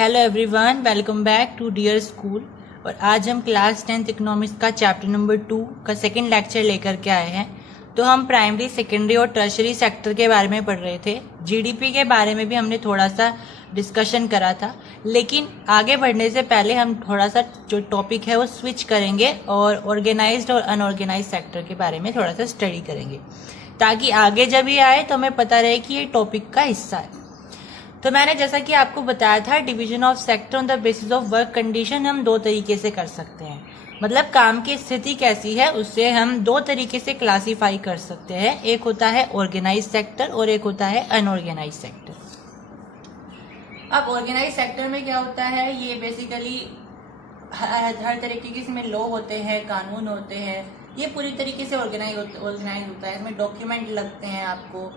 Hello everyone, welcome back to dear school. और आज हम क्लास 10th इकोनॉमिक्स का चैप्टर नंबर 2 का सेकंड लेक्चर लेकर के आए हैं। तो हम प्राइमरी, सेकेंडरी और टर्शरी सेक्टर के बारे में पढ़ रहे थे। जीडीपी के बारे में भी हमने थोड़ा सा डिस्कशन करा था, लेकिन आगे बढ़ने से पहले हम थोड़ा सा जो टॉपिक है वो स्विच करेंगे और ऑर्गेनाइज्ड और अनऑर्गेनाइज्ड सेक्टर के बारे में थोड़ा सा स्टडी करेंगे, ताकि आगे जब ये आए तो हमें पता रहे कि ये टॉपिक का हिस्सा है। तो मैंने जैसा कि आपको बताया था, division of sector on the basis of work condition हम दो तरीके से कर सकते हैं। मतलब काम की स्थिति कैसी है उससे हम दो तरीके से क्लासिफाई कर सकते हैं। एक होता है ऑर्गेनाइज सेक्टर और एक होता है अनऑर्गेनाइज सेक्टर। अब ऑर्गेनाइज सेक्टर में क्या होता है, ये बेसिकली हर तरीके के इसमें लॉ होते हैं, कानून होते हैं। ये पूरी तरीके से ऑर्गेनाइज होता है। इसमें डॉक्यूमेंट लगते हैं, आपको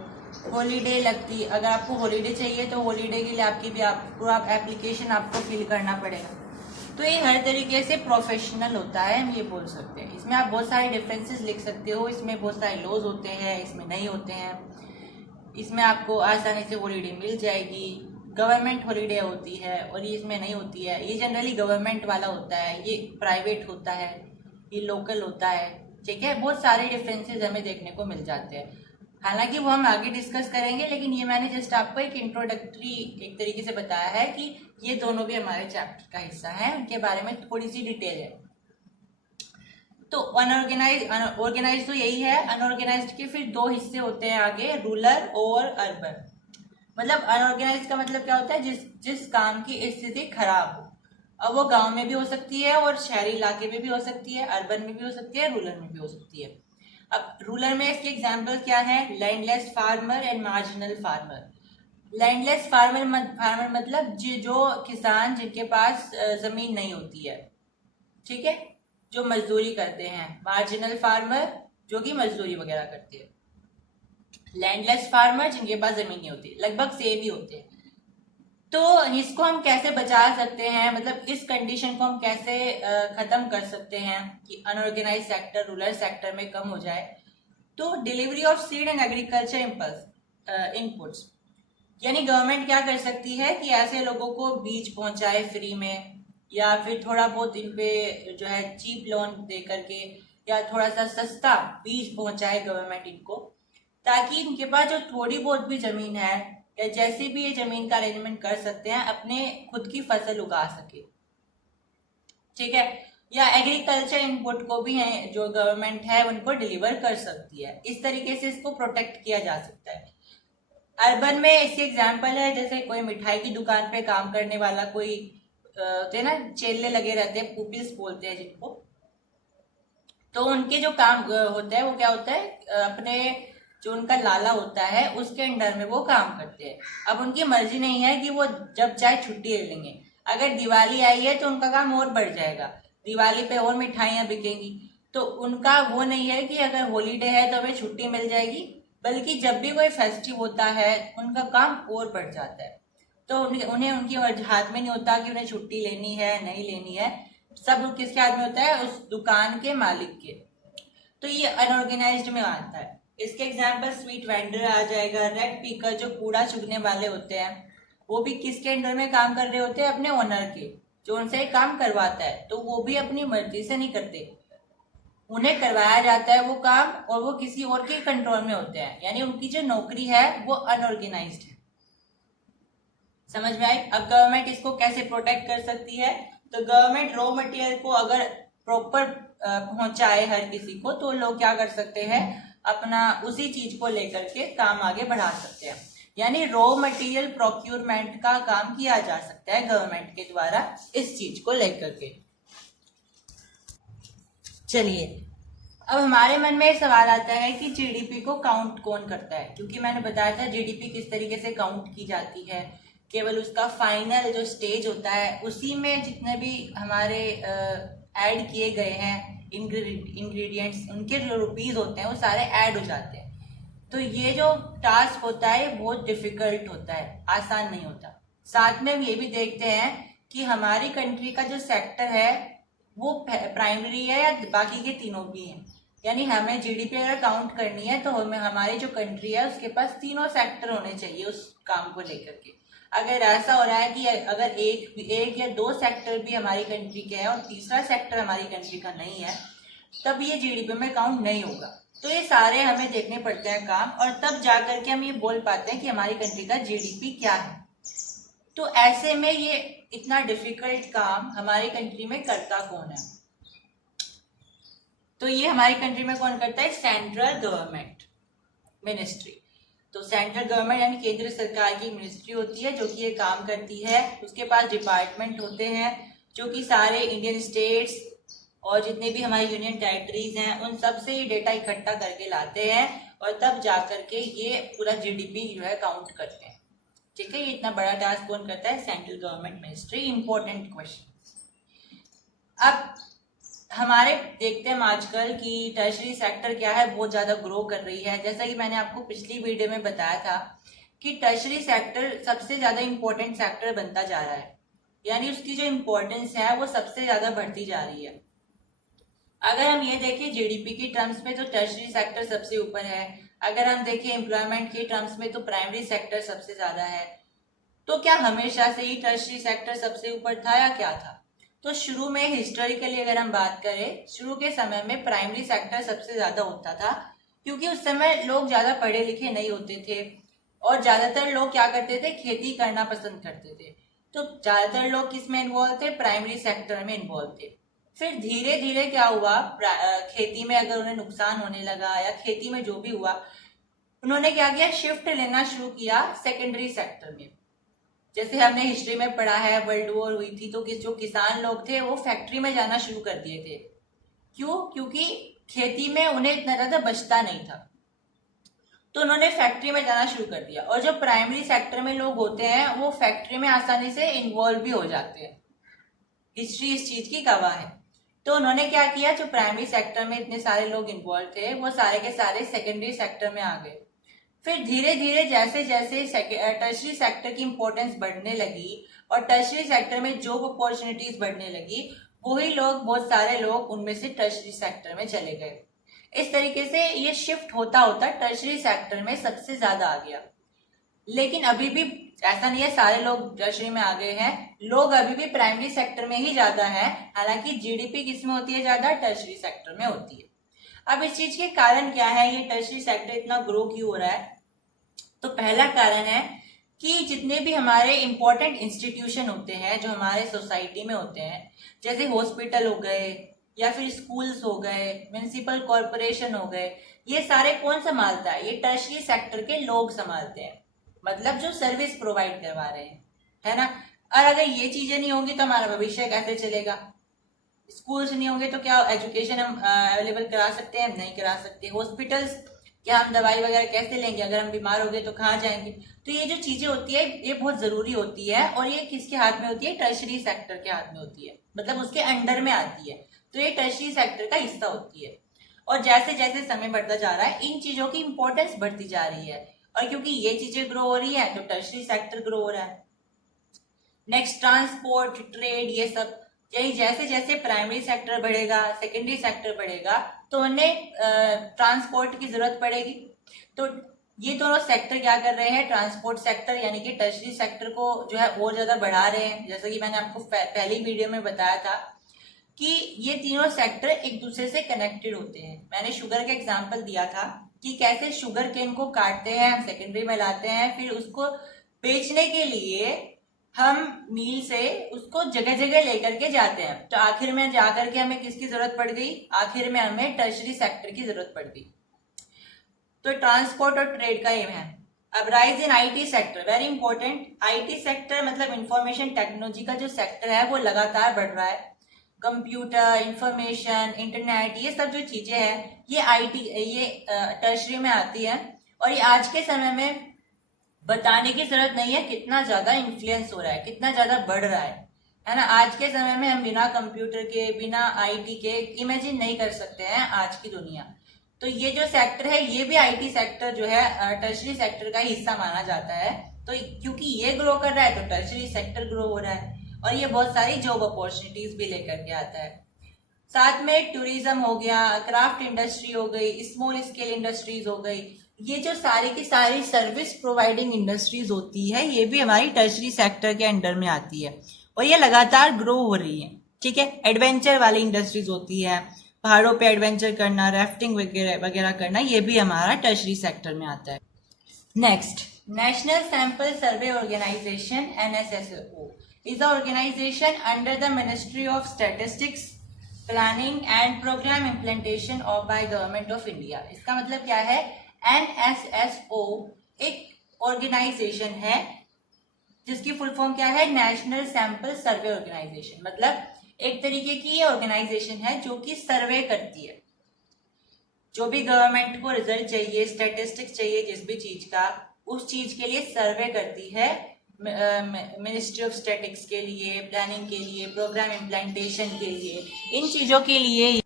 हॉलीडे लगती है। अगर आपको हॉलीडे चाहिए तो हॉलीडे के लिए आप एप्लीकेशन आपको फिल करना पड़ेगा। तो ये हर तरीके से प्रोफेशनल होता है, हम ये बोल सकते हैं। इसमें आप बहुत सारे डिफरेंसेस लिख सकते हो। इसमें बहुत सारे लॉज होते हैं, इसमें नहीं होते हैं। इसमें आपको आसानी से हॉलीडे मिल जाएगी। गवर्नमेंट हॉलीडे होती है और ये इसमें नहीं होती है। ये जनरली गवर्नमेंट वाला होता है, ये प्राइवेट होता है, ये लोकल होता है। ठीक है, बहुत सारे डिफरेंसेस हमें देखने को मिल जाते हैं। हालांकि वो हम आगे डिस्कस करेंगे, लेकिन ये मैंने जस्ट आपको एक इंट्रोडक्टरी एक तरीके से बताया है कि ये दोनों भी हमारे चैप्टर का हिस्सा है, उनके बारे में थोड़ी सी डिटेल है। तो ऑर्गेनाइज तो यही है। अनऑर्गेनाइज्ड के फिर दो हिस्से होते हैं आगे, रूरल और अर्बन। मतलब अनऑर्गेनाइज का मतलब क्या होता है, जिस काम की स्थिति खराब हो। अब वो गांव में भी हो सकती है और शहरी इलाके में भी हो सकती है, अर्बन में भी हो सकती है, रूरल में भी हो सकती है। अब रूरल में इसके एग्जाम्पल क्या है, landless farmer and marginal farmer. Landless farmer मतलब जो किसान जिनके पास जमीन नहीं होती है, ठीक है, जो मजदूरी करते हैं। मार्जिनल फार्मर जो कि मजदूरी वगैरह करते हैं। लैंडलेस फार्मर जिनके पास जमीन नहीं होती, लगभग सेम ही होते हैं। तो इसको हम कैसे बचा सकते हैं, मतलब इस कंडीशन को हम कैसे खत्म कर सकते हैं कि अनऑर्गेनाइज सेक्टर रूरल सेक्टर में कम हो जाए। तो delivery of seed and agriculture inputs, यानी गवर्नमेंट क्या कर सकती है कि ऐसे लोगों को बीज पहुंचाए फ्री में, या फिर थोड़ा बहुत इन पे जो है चीप लोन दे करके, या थोड़ा सा सस्ता बीज पहुंचाए गवर्नमेंट इनको, ताकि इनके पास जो थोड़ी बहुत भी जमीन है या जैसे भी ये जमीन का अरेंजमेंट कर सकते हैं, अपने खुद की फसल उगा सके। ठीक है, या एग्रीकल्चर इनपुट को भी है जो गवर्नमेंट है उनको डिलीवर कर सकती है। इस तरीके से इसको प्रोटेक्ट किया जा सकता है। अर्बन में इसके एग्जाम्पल है, जैसे कोई मिठाई की दुकान पे काम करने वाला कोई होते हैं ना, चेले लगे रहते हैं, पुपिल्स बोलते हैं जिनको। तो उनके जो काम होता है वो क्या होता है, अपने जो उनका लाला होता है उसके अंडर में वो काम करते हैं। अब उनकी मर्जी नहीं है कि वो जब चाहे छुट्टी ले लेंगे। अगर दिवाली आई है तो उनका काम और बढ़ जाएगा, दिवाली पे और मिठाइयां बिकेंगी। तो उनका वो नहीं है कि अगर हॉलीडे है तो हमें छुट्टी मिल जाएगी, बल्कि जब भी कोई फेस्टिव होता है उनका काम और बढ़ जाता है। तो उन्हें उनकी हाथ में नहीं होता कि उन्हें छुट्टी लेनी है नहीं लेनी है, सब किसके हाथ में होता है, उस दुकान के मालिक के। तो ये अनऑर्गेनाइज्ड में आता है। इसके एग्जाम्पल स्वीट वेंडर आ जाएगा, रेड पीकर जो कूड़ा चुगने वाले होते हैं, वो भी किसके अंडर में काम कर रहे होते हैं, अपने ओनर के, जो उनसे काम करवाता है। तो वो भी अपनी मर्जी से नहीं करते, उन्हें करवाया जाता है वो काम, और वो किसी और के कंट्रोल में होते हैं। यानी उनकी जो नौकरी है वो अनऑर्गेनाइज्ड है। समझ में आई। अब गवर्नमेंट इसको कैसे प्रोटेक्ट कर सकती है, तो गवर्नमेंट रॉ मटेरियल को अगर प्रॉपर पहुंचाए हर किसी को, तो लोग क्या कर सकते हैं, अपना उसी चीज को लेकर के काम आगे बढ़ा सकते हैं। यानी रॉ मटेरियल प्रोक्यूरमेंट का काम किया जा सकता है गवर्नमेंट के द्वारा इस चीज को लेकर के। चलिए, अब हमारे मन में सवाल आता है कि जीडीपी को काउंट कौन करता है, क्योंकि मैंने बताया था जीडीपी किस तरीके से काउंट की जाती है। केवल उसका फाइनल जो स्टेज होता है उसी में जितने भी हमारे ऐड किए गए हैं इंग्रेडिएंट्स, उनके जो रुपीज होते हैं वो सारे ऐड हो जाते हैं। तो ये जो टास्क होता है बहुत डिफिकल्ट होता है, आसान नहीं होता। साथ में हम ये भी देखते हैं कि हमारी कंट्री का जो सेक्टर है वो प्राइमरी है या बाकी के तीनों भी हैं। यानी हमें जीडीपी अगर काउंट करनी है तो हमें हमारी जो कंट्री है उसके पास तीनों सेक्टर होने चाहिए उस काम को लेकर के। अगर ऐसा हो रहा है कि अगर एक या दो सेक्टर भी हमारी कंट्री के हैं और तीसरा सेक्टर हमारी कंट्री का नहीं है, तब ये जीडीपी में काउंट नहीं होगा। तो ये सारे हमें देखने पड़ते हैं काम, और तब जाकर के हम ये बोल पाते हैं कि हमारी कंट्री का जीडीपी क्या है। तो ऐसे में ये इतना डिफिकल्ट काम हमारी कंट्री में करता कौन है? तो ये हमारी कंट्री में कौन करता है? Central government ministry. तो सेंट्रल गवर्नमेंट यानी केंद्र सरकार की मिनिस्ट्री होती है जो कि ये काम करती है। उसके पास डिपार्टमेंट होते हैं जो कि सारे इंडियन स्टेट्स और जितने भी हमारी यूनियन टेरिटरीज हैं उन सब से ये डेटा इकट्ठा करके लाते हैं और तब जाकर के ये पूरा जीडीपी जो है काउंट करते हैं। ठीक है, ये इतना बड़ा टास्क कौन करता है? Central government ministry. Important question. अब हमारे देखते हैं आजकल कि टर्शरी सेक्टर क्या है, बहुत ज्यादा ग्रो कर रही है। जैसा कि मैंने आपको पिछली वीडियो में बताया था कि टर्शरी सेक्टर सबसे ज्यादा इंपॉर्टेंट सेक्टर बनता जा रहा है, यानी उसकी जो इम्पोर्टेंस है वो सबसे ज्यादा बढ़ती जा रही है। अगर हम ये देखें जीडीपी की टर्म्स में तो टर्शरी सेक्टर सबसे ऊपर है। अगर हम देखें एम्प्लॉयमेंट की टर्म्स में तो प्राइमरी सेक्टर सबसे ज्यादा है। तो क्या हमेशा से ही टर्शरी सेक्टर सबसे ऊपर था या क्या था? तो शुरू में हिस्टोरिकली अगर हम बात करें, शुरू के समय में प्राइमरी सेक्टर सबसे ज्यादा होता था, क्योंकि उस समय लोग ज्यादा पढ़े लिखे नहीं होते थे और ज्यादातर लोग क्या करते थे? खेती करना पसंद करते थे। तो ज्यादातर लोग किस में इन्वॉल्व थे? प्राइमरी सेक्टर में इन्वॉल्व थे। फिर धीरे धीरे क्या हुआ, खेती में अगर उन्हें नुकसान होने लगा या खेती में जो भी हुआ, उन्होंने क्या किया? शिफ्ट लेना शुरू किया सेकेंडरी सेक्टर में। जैसे हमने हिस्ट्री में पढ़ा है, वर्ल्ड वॉर हुई थी तो जो किसान लोग थे वो फैक्ट्री में जाना शुरू कर दिए थे। क्यों? क्योंकि खेती में उन्हें इतना ज्यादा बचता नहीं था, तो उन्होंने फैक्ट्री में जाना शुरू कर दिया। और जो प्राइमरी सेक्टर में लोग होते हैं वो फैक्ट्री में आसानी से इन्वॉल्व भी हो जाते हैं। हिस्ट्री इस चीज की गवाह है। तो उन्होंने क्या किया, जो प्राइमरी सेक्टर में इतने सारे लोग इन्वॉल्व थे वो सारे के सारे सेकेंडरी सेक्टर में आ गए। फिर धीरे धीरे जैसे जैसे टर्शरी सेक्टर की इंपॉर्टेंस बढ़ने लगी और टर्शरी सेक्टर में जॉब अपॉर्चुनिटीज बढ़ने लगी, वही लोग, बहुत सारे लोग उनमें से टर्शरी सेक्टर में चले गए। इस तरीके से ये शिफ्ट होता होता टर्शरी सेक्टर में सबसे ज्यादा आ गया। लेकिन अभी भी ऐसा नहीं है सारे लोग टर्शरी में आ गए हैं, लोग अभी भी प्राइमरी सेक्टर में ही ज्यादा है। हालांकि जीडीपी किसमें होती है ज्यादा? टर्शरी सेक्टर में होती है। अब इस चीज के कारण क्या है, ये टर्शरी सेक्टर इतना ग्रो क्यों हो रहा है? तो पहला कारण है कि जितने भी हमारे इंपॉर्टेंट इंस्टीट्यूशन होते हैं जो हमारे सोसाइटी में होते हैं, जैसे हॉस्पिटल हो गए या फिर स्कूल्स हो गए, म्युनिसिपल कॉरपोरेशन हो गए, ये सारे कौन संभालता है? ये टर्शरी सेक्टर के लोग संभालते हैं, मतलब जो सर्विस प्रोवाइड करवा रहे हैं, है ना। और अगर ये चीजें नहीं होंगी तो हमारा भविष्य कैसे चलेगा? स्कूल्स नहीं होंगे तो क्या एजुकेशन हम अवेलेबल करा सकते हैं? नहीं करा सकते। हॉस्पिटल्स, क्या हम दवाई वगैरह कैसे लेंगे? अगर हम बीमार हो गए तो कहाँ जाएंगे? तो ये जो चीजें होती है ये बहुत जरूरी होती है, और ये किसके हाथ में होती है? टर्शरी सेक्टर के हाथ में होती है, मतलब उसके अंडर में आती है। तो ये टर्शरी सेक्टर का हिस्सा होती है। और जैसे जैसे समय बढ़ता जा रहा है इन चीजों की इंपॉर्टेंस बढ़ती जा रही है, और क्योंकि ये चीजें ग्रो हो रही है तो टर्शरी सेक्टर ग्रो हो रहा है। नेक्स्ट, ट्रांसपोर्ट, ट्रेड, ये सब, यही जैसे जैसे प्राइमरी सेक्टर बढ़ेगा, सेकेंडरी सेक्टर बढ़ेगा, तो उन्हें ट्रांसपोर्ट की जरूरत पड़ेगी। तो ये दोनों सेक्टर क्या कर रहे हैं? ट्रांसपोर्ट सेक्टर यानी कि टर्शरी सेक्टर को जो है और ज्यादा बढ़ा रहे हैं। जैसा कि मैंने आपको पहली वीडियो में बताया था कि ये तीनों सेक्टर एक दूसरे से कनेक्टेड होते हैं। मैंने शुगर का एग्जाम्पल दिया था कि कैसे शुगर केन को काटते हैं, हम सेकेंडरी में लाते हैं, फिर उसको बेचने के लिए हम मील से उसको जगह जगह लेकर के जाते हैं। तो आखिर में जाकर के हमें किसकी जरूरत पड़ गई? आखिर में हमें टर्शरी सेक्टर की जरूरत पड़ गई। तो ट्रांसपोर्ट और ट्रेड का एम है। अब rise in IT sector, very important. IT sector मतलब इंफॉर्मेशन टेक्नोलॉजी का जो सेक्टर है वो लगातार बढ़ रहा है। कंप्यूटर, इंफॉर्मेशन, इंटरनेट, ये सब जो चीजें हैं ये आईटी, ये टर्शरी में आती है। और ये आज के समय में बताने की जरूरत नहीं है कितना ज्यादा इन्फ्लुएंस हो रहा है, कितना ज्यादा बढ़ रहा है ना। आज के समय में हम बिना कंप्यूटर के, बिना आईटी के इमेजिन नहीं कर सकते हैं आज की दुनिया। तो ये जो सेक्टर है ये भी आईटी सेक्टर जो है टर्शरी सेक्टर का हिस्सा माना जाता है। तो क्योंकि ये ग्रो कर रहा है तो टर्शरी सेक्टर ग्रो हो रहा है, और ये बहुत सारी जॉब अपॉर्चुनिटीज भी लेकर के आता है। साथ में टूरिज्म हो गया, क्राफ्ट इंडस्ट्री हो गई, स्मॉल स्केल इंडस्ट्रीज हो गई, ये जो सारी की सारी सर्विस प्रोवाइडिंग इंडस्ट्रीज होती है, ये भी हमारी टर्शरी सेक्टर के अंडर में आती है और ये लगातार ग्रो हो रही है। ठीक है, एडवेंचर वाली इंडस्ट्रीज होती है, पहाड़ों पे एडवेंचर करना, राफ्टिंग वगैरह वगैरह करना, ये भी हमारा टर्शरी सेक्टर में आता है। Next, national sample survey organisation NSSO is the organization under the Ministry of Statistics, Planning and Program Implementation of by Government of India। इसका मतलब क्या है? NSSO एक ऑर्गेनाइजेशन है जिसकी फुल फॉर्म क्या है? National sample survey organisation. मतलब एक तरीके की ये ऑर्गेनाइजेशन है जो कि सर्वे करती है, जो भी गवर्नमेंट को रिजल्ट चाहिए, स्टैटिस्टिक्स चाहिए जिस भी चीज का, उस चीज के लिए सर्वे करती है। मिनिस्ट्री ऑफ स्टैटिक्स के लिए, प्लानिंग के लिए, प्रोग्राम इम्प्लीमेंटेशन के लिए, इन चीजों के लिए।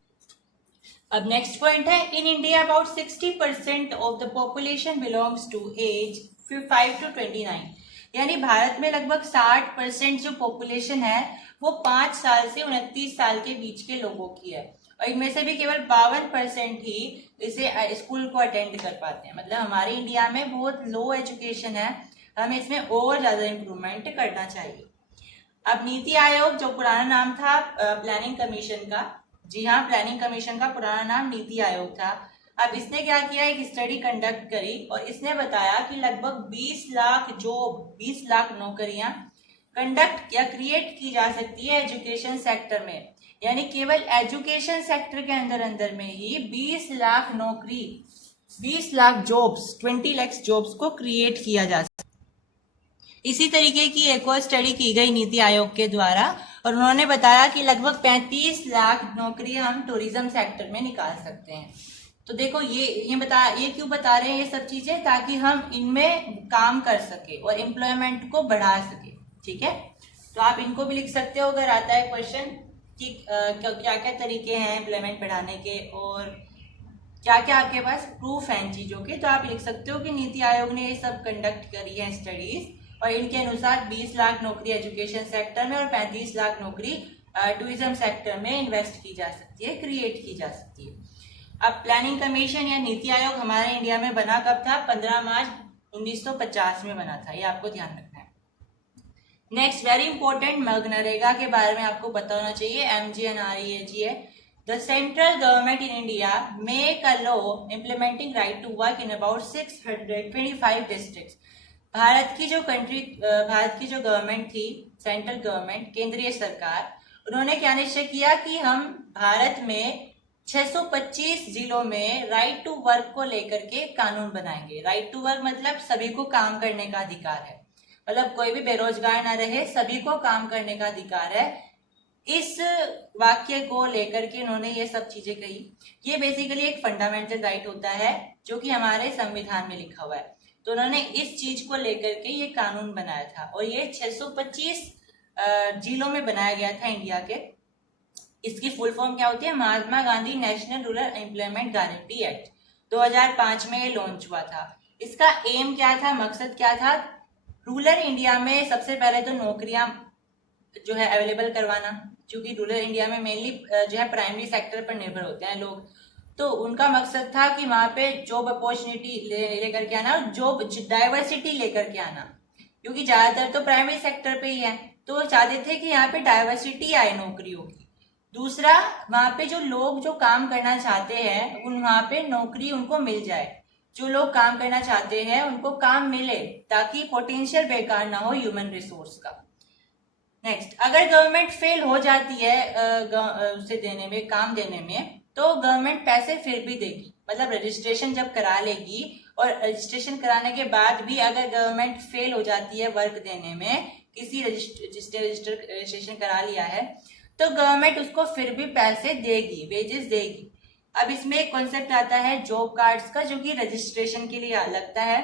अब नेक्स्ट पॉइंट है, in India about 60% of the population belongs to age 5 to 29। यानी भारत में लगभग 60% जो पॉपुलेशन है वो 5 साल से 29 साल के बीच के लोगों की है, और इनमें से भी केवल 52% ही इसे स्कूल को अटेंड कर पाते हैं। मतलब हमारे इंडिया में बहुत लो एजुकेशन है, हमें इसमें और ज्यादा इम्प्रूवमेंट करना चाहिए। अब नीति आयोग, जो पुराना नाम था प्लानिंग कमीशन का, जी हाँ, प्लानिंग कमीशन का पुराना नाम नीति आयोग था। अब इसने क्या किया, एक स्टडी कंडक्ट करी और इसने बताया कि लगभग 20 लाख जॉब, 20 लाख नौकरियां कंडक्ट या क्रिएट की जा सकती है एजुकेशन सेक्टर में। यानी केवल एजुकेशन सेक्टर के अंदर में ही 20 लाख नौकरी, 20 लाख जॉब्स, 20 लाख जॉब्स को क्रिएट किया जा सकता है। इसी तरीके की एक और स्टडी की गई नीति आयोग के द्वारा और उन्होंने बताया कि लगभग 35 लाख नौकरी हम टूरिज्म सेक्टर में निकाल सकते हैं। तो देखो ये क्यों बता रहे हैं ये सब चीजें, ताकि हम इनमें काम कर सके और एम्प्लॉयमेंट को बढ़ा सके। ठीक है, तो आप इनको भी लिख सकते हो अगर आता है क्वेश्चन कि क्या क्या तरीके हैं एम्प्लॉयमेंट बढ़ाने के और क्या क्या आपके पास प्रूफ है इन चीजों के, तो आप लिख सकते हो कि नीति आयोग ने ये सब कंडक्ट करी है स्टडीज और इनके अनुसार 20 लाख नौकरी एजुकेशन सेक्टर में और 35 लाख नौकरी टूरिज्म सेक्टर में इन्वेस्ट की जा सकती है, क्रिएट की जा सकती है। अब प्लानिंग कमीशन या नीति आयोग हमारे इंडिया में बना कब था? 15 मार्च 1950 में बना था, ये आपको ध्यान रखना है। नेक्स्ट, वेरी इंपॉर्टेंट, मनरेगा के बारे में आपको पता होना चाहिए। MGNREGA है, the central government in India make a law implementing right to work in about 625 districts. Bharat की जो गवर्नमेंट थी, सेंट्रल गवर्नमेंट, केंद्रीय सरकार, उन्होंने क्या निश्चय किया कि हम भारत में 625 जिलों में राइट टू वर्क को लेकर के कानून बनाएंगे। राइट टू वर्क मतलब सभी को काम करने का अधिकार है, मतलब कोई भी बेरोजगार ना रहे, सभी को काम करने का अधिकार है। इस वाक्य को लेकर के उन्होंने ये सब चीजें कही। ये बेसिकली एक फंडामेंटल राइट होता है जो कि हमारे संविधान में लिखा हुआ है। तो उन्होंने इस चीज को लेकर के ये कानून बनाया था और ये 625 जिलों में बनाया गया था इंडिया के। इसकी फुल फॉर्म क्या होती है? Mahatma Gandhi national rural employment guarantee act 2005 में ये लॉन्च हुआ था। इसका एम क्या था, मकसद क्या था? रूरल इंडिया में सबसे पहले तो नौकरियां जो है अवेलेबल करवाना, क्योंकि रूरल इंडिया में मेनली जो है प्राइमरी सेक्टर पर निर्भर होते हैं लोग। तो उनका मकसद था कि वहां पे जॉब अपॉर्चुनिटी लेकर के आना और जॉब डाइवर्सिटी लेकर के आना, क्योंकि ज्यादातर तो प्राइमरी सेक्टर पे ही है। तो वो चाहते थे कि यहाँ पे डाइवर्सिटी आए नौकरियों की। दूसरा, वहां पे जो लोग जो काम करना चाहते हैं उन वहां पे नौकरी उनको मिल जाए। जो लोग काम करना चाहते हैं उनको काम मिले, ताकि पोटेंशियल बेकार ना हो ह्यूमन रिसोर्स का। नेक्स्ट, अगर गवर्नमेंट फेल हो जाती है उसे देने में, काम देने में, तो गवर्नमेंट पैसे फिर भी देगी। मतलब रजिस्ट्रेशन जब करा लेगी और रजिस्ट्रेशन कराने के बाद भी अगर गवर्नमेंट फेल हो जाती है वर्क देने में, किसी रजिस्ट्रेशन करा लिया है, तो गवर्नमेंट उसको फिर भी पैसे देगी, वेजेस देगी। अब इसमें एक कॉन्सेप्ट आता है जॉब कार्ड्स का, जो कि रजिस्ट्रेशन के लिए लगता है।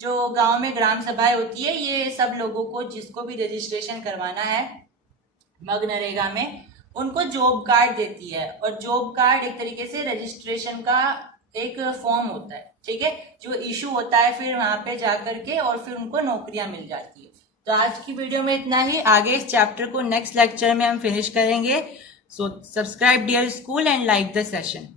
जो गांव में ग्राम सभाएं होती है, ये सब लोगों को जिसको भी रजिस्ट्रेशन करवाना है मनरेगा में, उनको जॉब कार्ड देती है। और जॉब कार्ड एक तरीके से रजिस्ट्रेशन का एक फॉर्म होता है, ठीक है, जो इशू होता है फिर वहां पे जाकर के, और फिर उनको नौकरियां मिल जाती है। तो आज की वीडियो में इतना ही। आगे इस चैप्टर को नेक्स्ट लेक्चर में हम फिनिश करेंगे। So subscribe dear school and like the session.